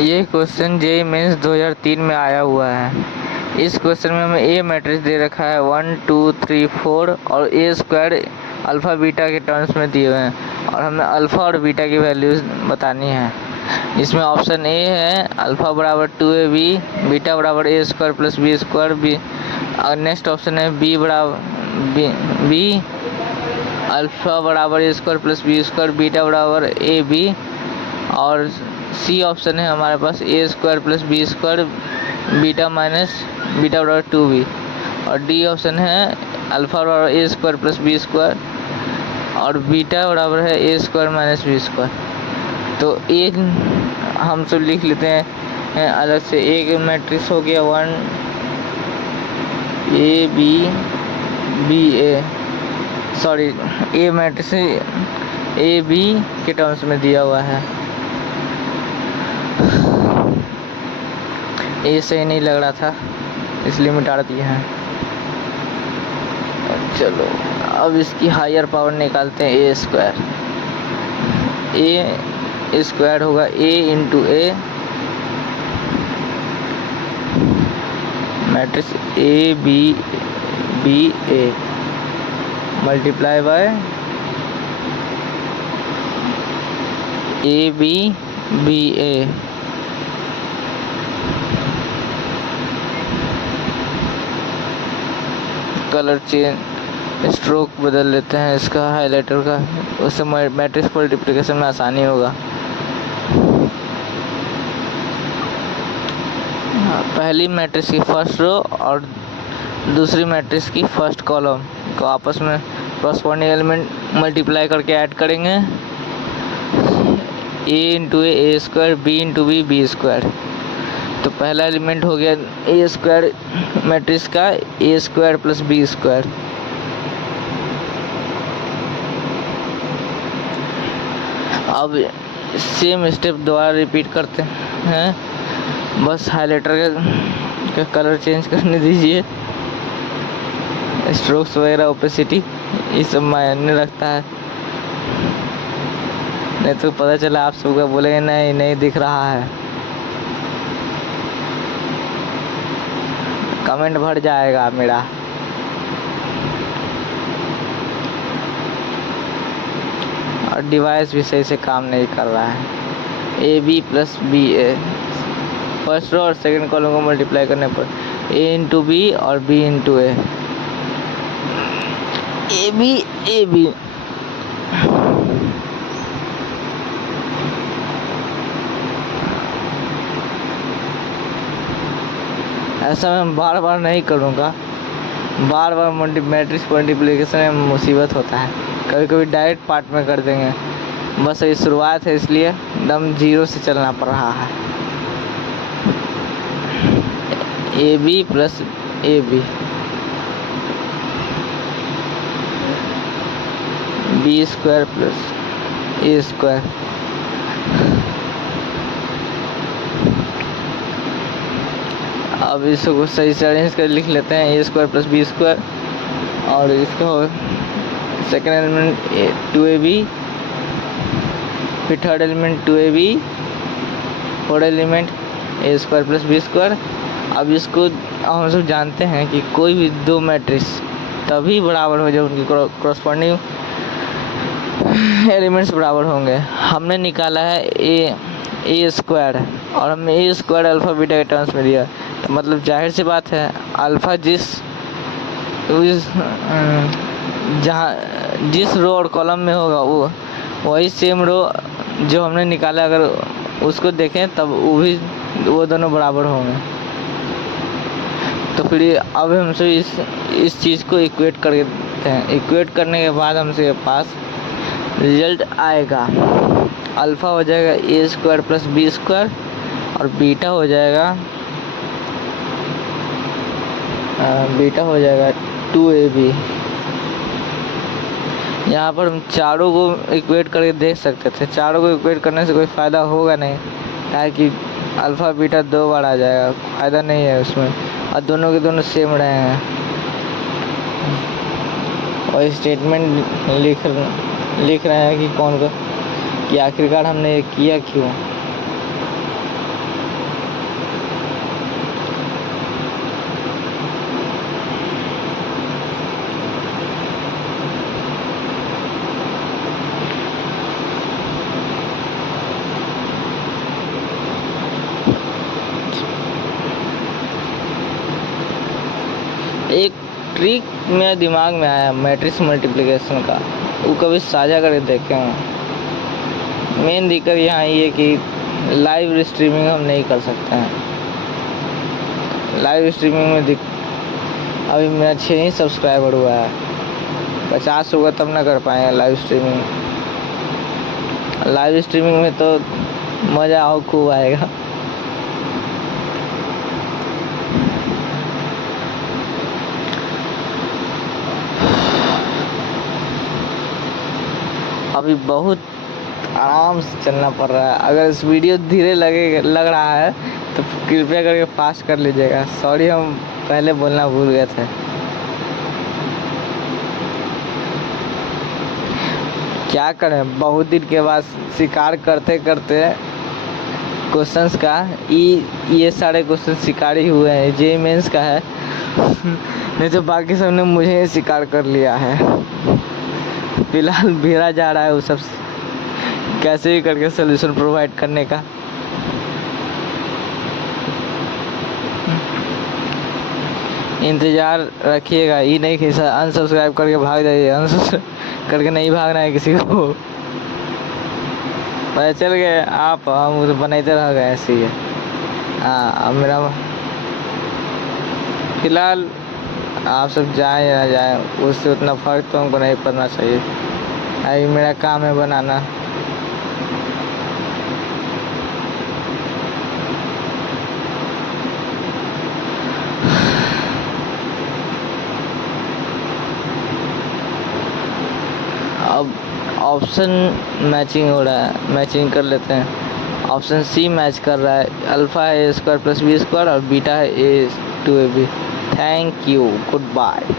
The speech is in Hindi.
ये क्वेश्चन जेईई मेंस 2003 में आया हुआ है। इस क्वेश्चन में हमें ए मैट्रिक्स दे रखा है 1 2 3 4 और ए स्क्वायर अल्फ़ा बीटा के टर्म्स में दिए हुए हैं और हमें अल्फ़ा और बीटा की वैल्यूज़ बतानी है। इसमें ऑप्शन ए है अल्फ़ा बराबर 2ab, बीटा बराबर a square plus B square b, और नेक्स्ट ऑप्शन है बी बराबर बी अल्फ़ा बराबर a square plus B square, beta बराबर ए बी, और सी ऑप्शन है हमारे पास a square plus B square beta minus beta बराबर 2b, और डी ऑप्शन है अल्फ़ा बराबर a square plus B square और बीटा बराबर है a square minus b square. तो एक हम सब लिख लेते हैं अलग से। एक मैट्रिक्स हो गया 1 A B B A, sorry A matrix A B के टर्म्स में दिया हुआ है। ए सही नहीं लग रहा था इसलिए मिटा दिए हैं। चलो अब इसकी हायर पावर निकालते हैं। ए स्क्वायर होगा A into A matrix A B B A multiply by A B B A. Colour change stroke बदल लेते हैं इसका हाइलाइटर का, उससे मैट्रिक्स मल्टीप्लिकेशन में आसानी होगा। पहली मैट्रिक्स की फर्स्ट रो और दूसरी मैट्रिक्स की फर्स्ट कॉलम को आपस में कॉरस्पॉन्डिंग एलिमेंट मल्टीप्लाई करके ऐड करेंगे। A into A square, B into B B square. तो पहला एलिमेंट हो गया ए स्क्वायर मैट्रिक्स का A square plus B square. अब सेम स्टेप दोबारा रिपीट करते हैं, बस हाइलाइटर का कलर चेंज करने दीजिए। स्ट्रोक्स वगैरह ओपेसिटी ये सब मायने रखता है, नहीं तो पता चला आप सबका बोलेंगे नहीं नहीं दिख रहा है, कमेंट भर जाएगा मेरा। और डिवाइस भी सही से काम नहीं कर रहा है। A B plus B A, first row और सेकंड कॉलम को मल्टीप्लाई करने पर ए इंटू बी और बी इंटू ए बी। ऐसा मैं बार बार नहीं करूँगा, बार बार मैट्रिक्स मल्टीप्लिकेशन में मुसीबत होता है, कभी कभी डायरेक्ट पार्ट में कर देंगे। बस ये शुरुआत है इसलिए एकदम जीरो से चलना पड़ रहा है। A B plus A B, B square plus A square, अब इसको सही से अरेंज कर लिख लेते हैं। A square plus B square और इसका सेकेंड एलिमेंट 2ab, फिर third element 2ab, fourth element A square plus B square. अब इसको हम सब जानते हैं कि कोई भी दो मैट्रिक्स तभी बराबर हो जब उनकी कॉरस्पॉन्डिंग एलिमेंट्स बराबर होंगे। हमने निकाला है ए स्क्वायर और हमने ए स्क्वायर अल्फ़ा बीटा के टर्म्स में दिया, तो मतलब जाहिर सी बात है अल्फ़ा जिस रो और कॉलम में होगा वो वही सेम रो जो हमने निकाला, अगर उसको देखें तब वो दोनों बराबर होंगे। तो फिर अब हमसे इस चीज़ को इक्वेट कर देते हैं। इक्वेट करने के बाद हमसे पास रिजल्ट आएगा, अल्फ़ा हो जाएगा ए स्क्वायर प्लस बी स्क्वायर और बीटा हो जाएगा 2ab। यहाँ पर हम चारों को इक्वेट करके देख सकते थे, चारों को इक्वेट करने से कोई फ़ायदा होगा नहीं, ताकि अल्फ़ा बीटा दो बार आ जाएगा, फ़ायदा नहीं है उसमें, और दोनों के दोनों सेम रहे हैं। और स्टेटमेंट लिख रहे हैं कि कि आखिरकार हमने ये किया क्यों। एक ट्रिक मेरे दिमाग में आया मैट्रिक्स मल्टीप्लिकेशन का, वो कभी साझा करके देखे हैं। मेन दिक्कत यहाँ ये कि लाइव स्ट्रीमिंग हम नहीं कर सकते हैं। लाइव स्ट्रीमिंग में अभी मेरा 6 ही सब्सक्राइबर हुआ है, 50 होगा तब ना कर पाएंगे लाइव स्ट्रीमिंग। लाइव स्ट्रीमिंग में तो मज़ा और खूब आएगा। अभी बहुत आराम से चलना पड़ रहा है। अगर इस वीडियो धीरे लग रहा है तो कृपया करके फास्ट कर लीजिएगा। सॉरी, हम पहले बोलना भूल गए थे। क्या करें, बहुत दिन के बाद शिकार करते करते क्वेश्चंस का ये सारे क्वेश्चन शिकार ही हुए हैं। जे मेंस का है नहीं तो बाकी सब ने मुझे शिकार कर लिया है। फिलहाल भेड़ा जा रहा है वो सब कैसे भी करके सोल्यूशन प्रोवाइड करने का। इंतजार रखिएगा, ये नहीं कि अनसब्सक्राइब करके भाग जाइए। अनसब्सक्राइब करके नहीं भागना है किसी को। पता चल गए आप, हम तो बनाते रह गए ऐसे ही है। हाँ, अब मेरा फिलहाल आप सब जाएं या ना जाएं उससे उतना फर्क तो हमको नहीं पड़ना चाहिए। अभी मेरा काम है बनाना। अब ऑप्शन मैचिंग हो रहा है, मैचिंग कर लेते हैं। ऑप्शन सी मैच कर रहा है। अल्फा है a² + b² और बीटा है a to ab। Thank you, good bye.